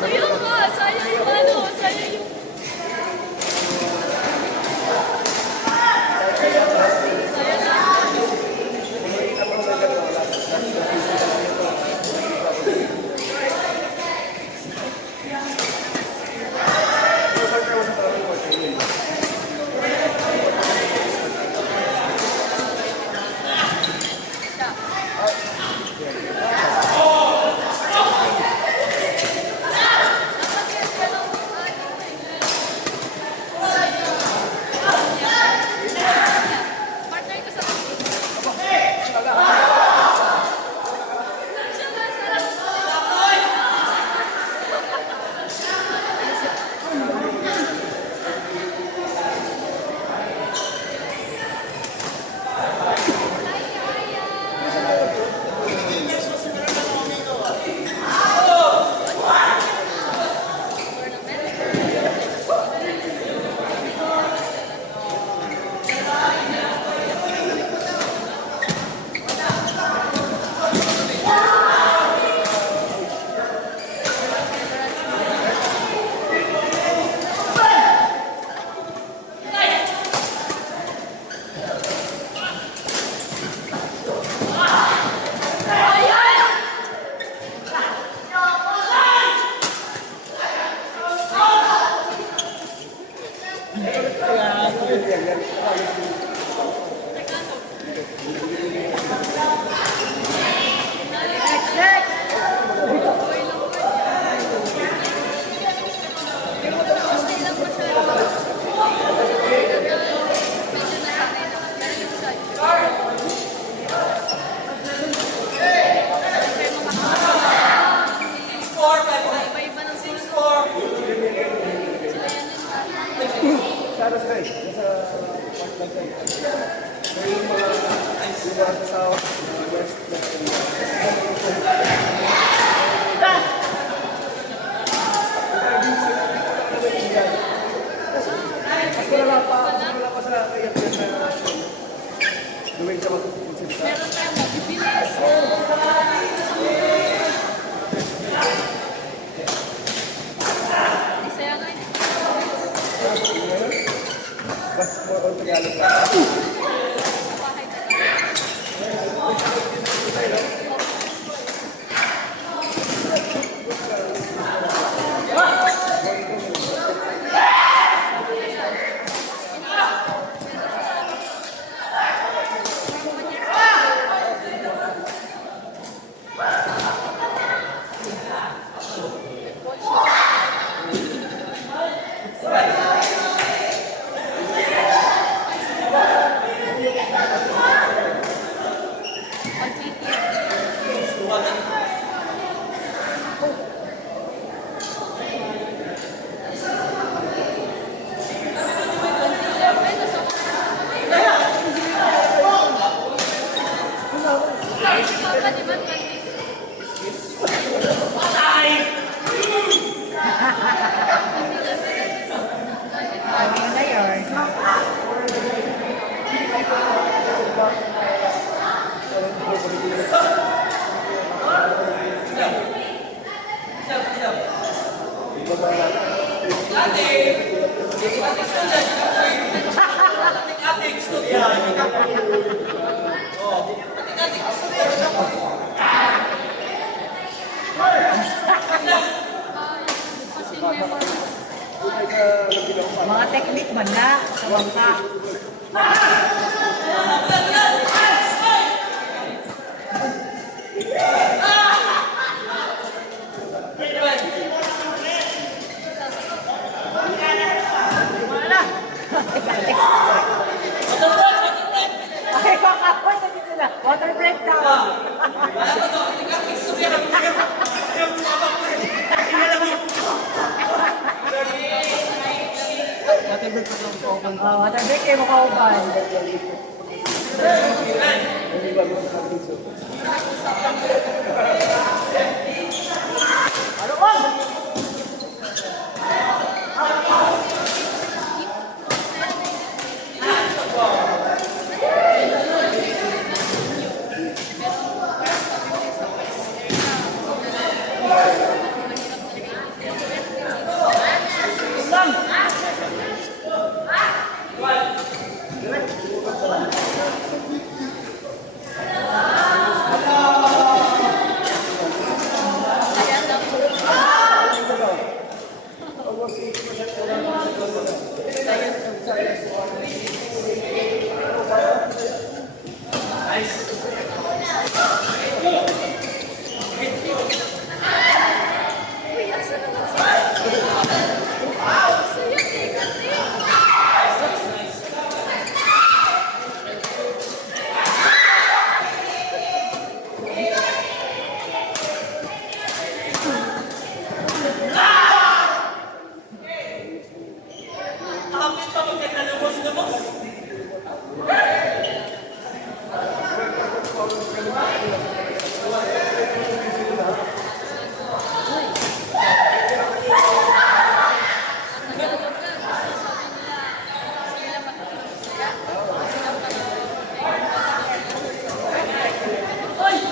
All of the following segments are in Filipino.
Sayang nga, sayang yung ano, sayang yung... Mga technique man na sa bangka. Okay, kakapoy na din sila. Water break down. Water break kayo makauban. Ano ba? Uy, asa naman siya? Saya, teka,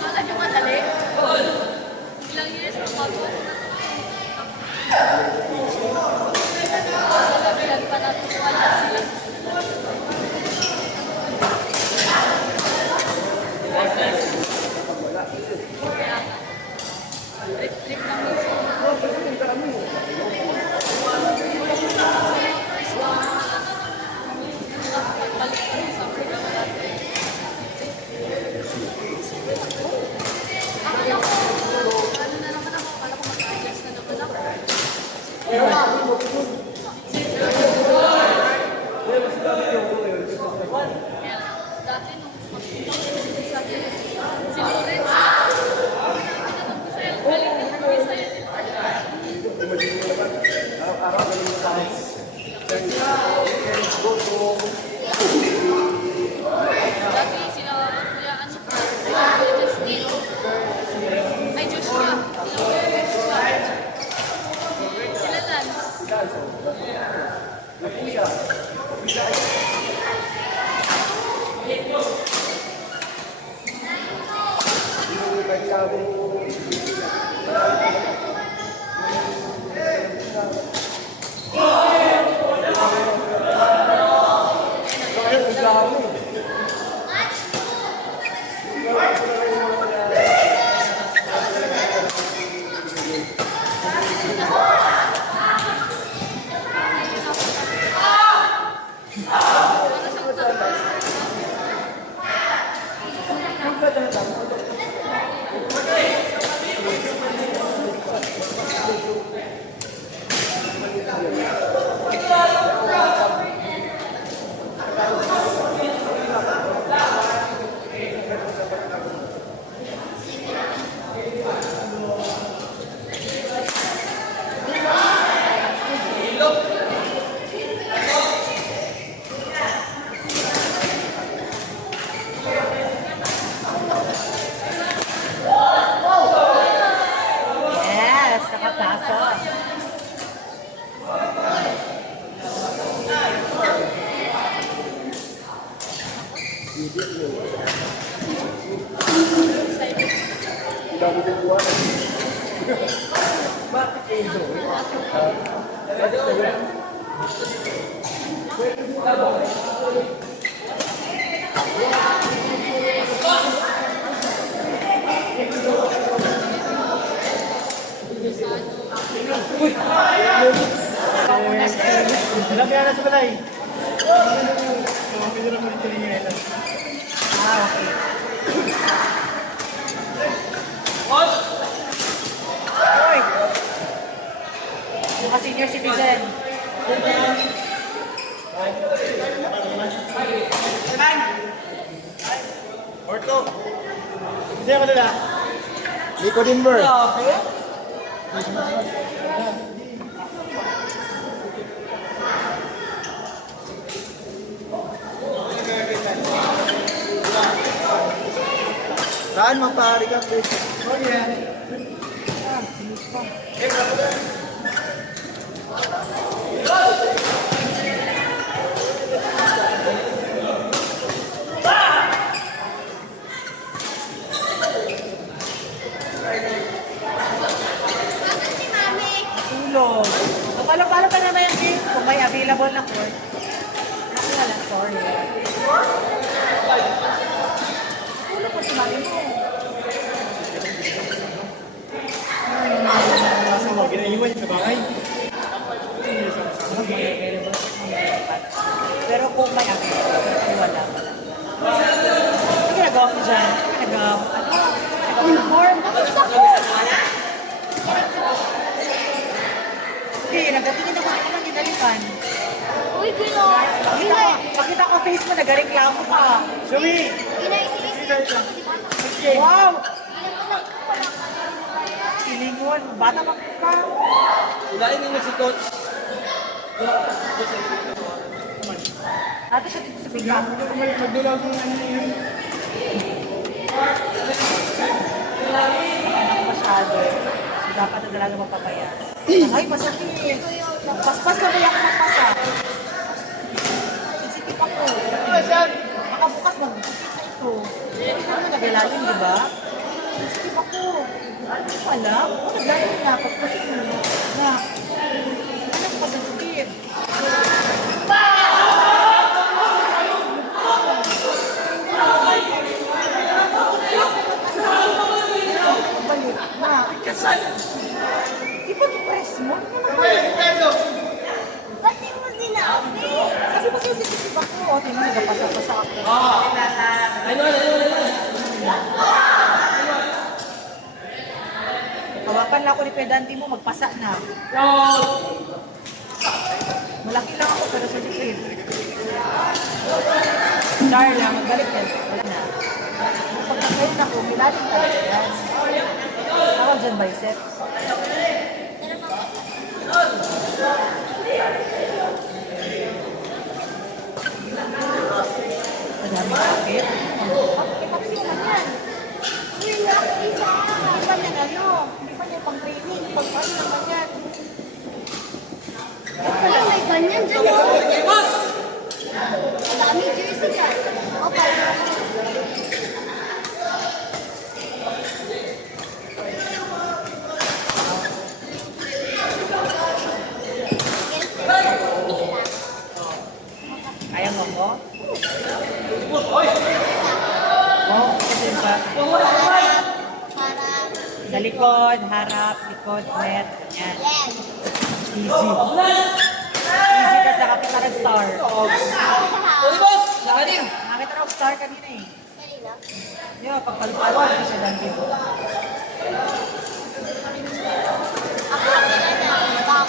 Akala nyo madali? Ilang years na bago? Sabihan pa natin kung wala sila. Trip-trip lang yun. Pagbalik kami sa programa natin. Akala ko, ano na naman ako, akala ko mag-adjust na naman ako. Kaya, dati nung magpunta ko sa akin, si Lawrence, tinanong ko sa'yo, galing na kami sa'yo. Dati sila, kuya, ano pa, kuya Justin. Ay, Joshua. Sila kuya Joshua. Sila Lance. Yes, nakapasok. Dami na sa balay. Pwede naman ito rin yung Okay. Uy! Mga senior citizen. Orto. Kasi ako nila. Nico Denver. Okay. Saan mapari ka, please? Oh, yeah. Tulog. So, palo-palo pa naman yung game kung may available na court. Ako na lang, sorry. Tulog po si mami mo. Kasi mo, ginaiwan sa bahay. May available. Pero kung may available, kung wala. Ano ginagawa ko dyan? Uniform? Okay, nagdatingin ako ito ng ginalikan. Uy, Gino! Pakita ko face mo, nagareklamo ka. Sumi! Wow! Kilingon, bata pa ka. Ulain ninyo si Coach. Ato siya dito sa bigla. Magdulaw kung ano yun. Masyado. So, dapat na talaga magpapaya. Ay, masakit. Paspas na ba yung magpasa? Sisikip ako. Baka bukas mag-sikip na ito. Ano nagalalim, di ba? Sisikip ako. Ano pala? Nagalalim na. Pagpasin mo. Na. Ano ko sa sikip? Balik na. Ipag-press mo? Ba't di mo sinabi? Kasi masisisip ako. O, tingnan, nagpasa-pasa ako. Kawapan lang ako ni pedante mo, magpasa na. Malaki lang ako, pero sensitive. Char lang, magbalik yan. Wala na. Pag nakayon ako, milalim talaga yan. Tawag dyan biceps. Madami sakit. Ipapsin naman yan. Uy, isa. Hindi pa niya ano. Hindi pa niya pang-training. Pag-ano naman yan. Ay, may ganyan dyan. Dami jersey ka. O, parang Kaya mo mo? Oh, kasi ba? para... Sa likod, harap, likod, net, ganyan. Yes. Easy. Easy ka sa Kapitan ng Star. Uy, boss! Nakaling! Nakita ng Star kanina eh. Kanina? Yo, pagpalpalo ko siya lang dito. Ako, kanina na. Back.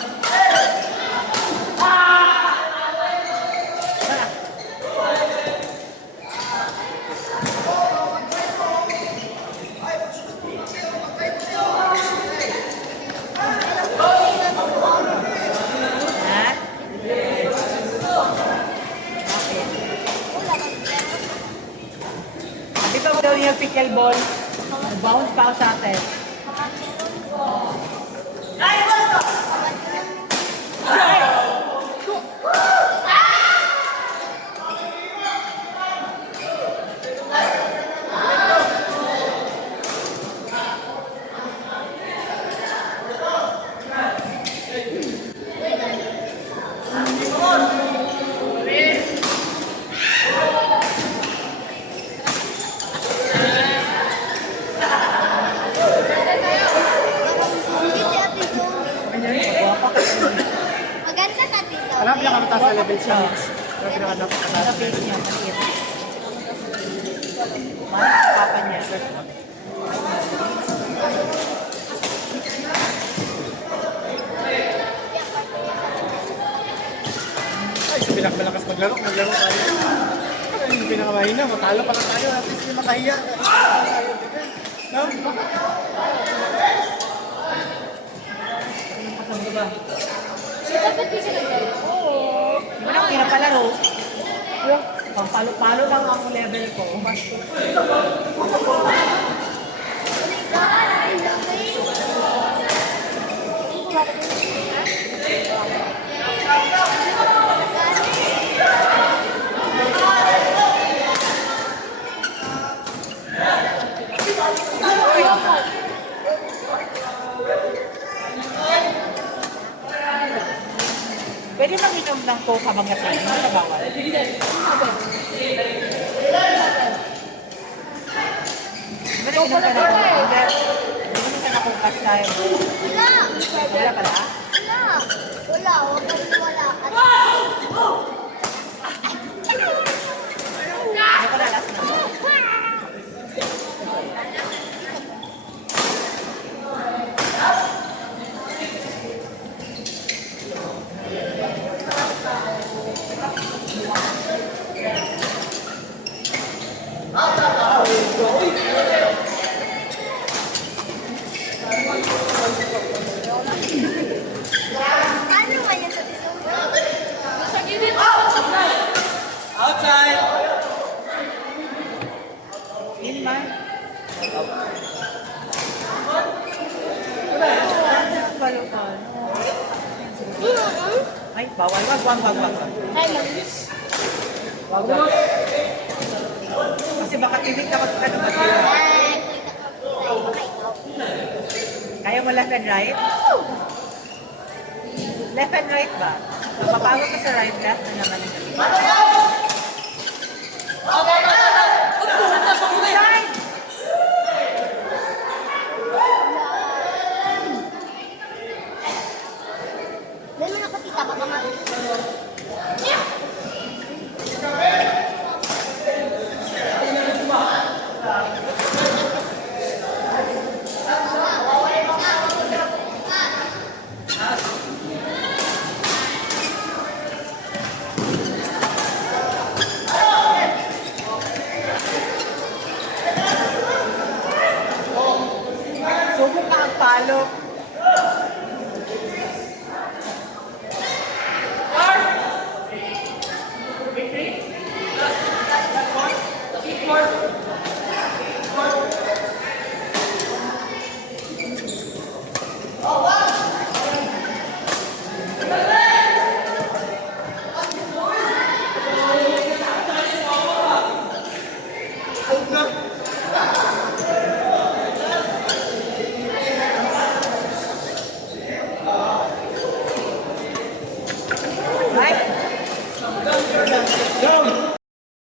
Ha? Di ba daw yung pickleball? Bounce pa ako sa atin. Hindi si Ate Zoe. Guwapa ka. Maganda ka, Ate Zoe. Alam niya kami taas sa level siya. Pero pinakadapat ka Sa face niya, maliit. Mahal sa papa niya. Ay, sa pinakamalakas maglaro tayo. Ay, yung pinakamahina, matalo pa lang tayo. At least hindi makahiya. No? Kasama ba? Dapat di ka nag-laro. Oo. Di ba na hirap palaro? Pang palo-palo lang ang level ko. Pwede mag-inom ng coke habang natin. Ano na bawal? Meron ka na kung pas tayo. Wala. Wala pala? Wala. Wala. Huwag kang wala. Ano ko na last na? Ano man yan sa tisong? Sa gilid. Outside! In man. Balutan. Ay, bawal. Wag. Ay, mag-miss. Wag. Kasi baka tinig ka mag-ano ba? Ay, Kaya mo left and right? Left and right ba? Mapapagod ka sa right, left na naman yung Dahil mo nakatita, baka ma...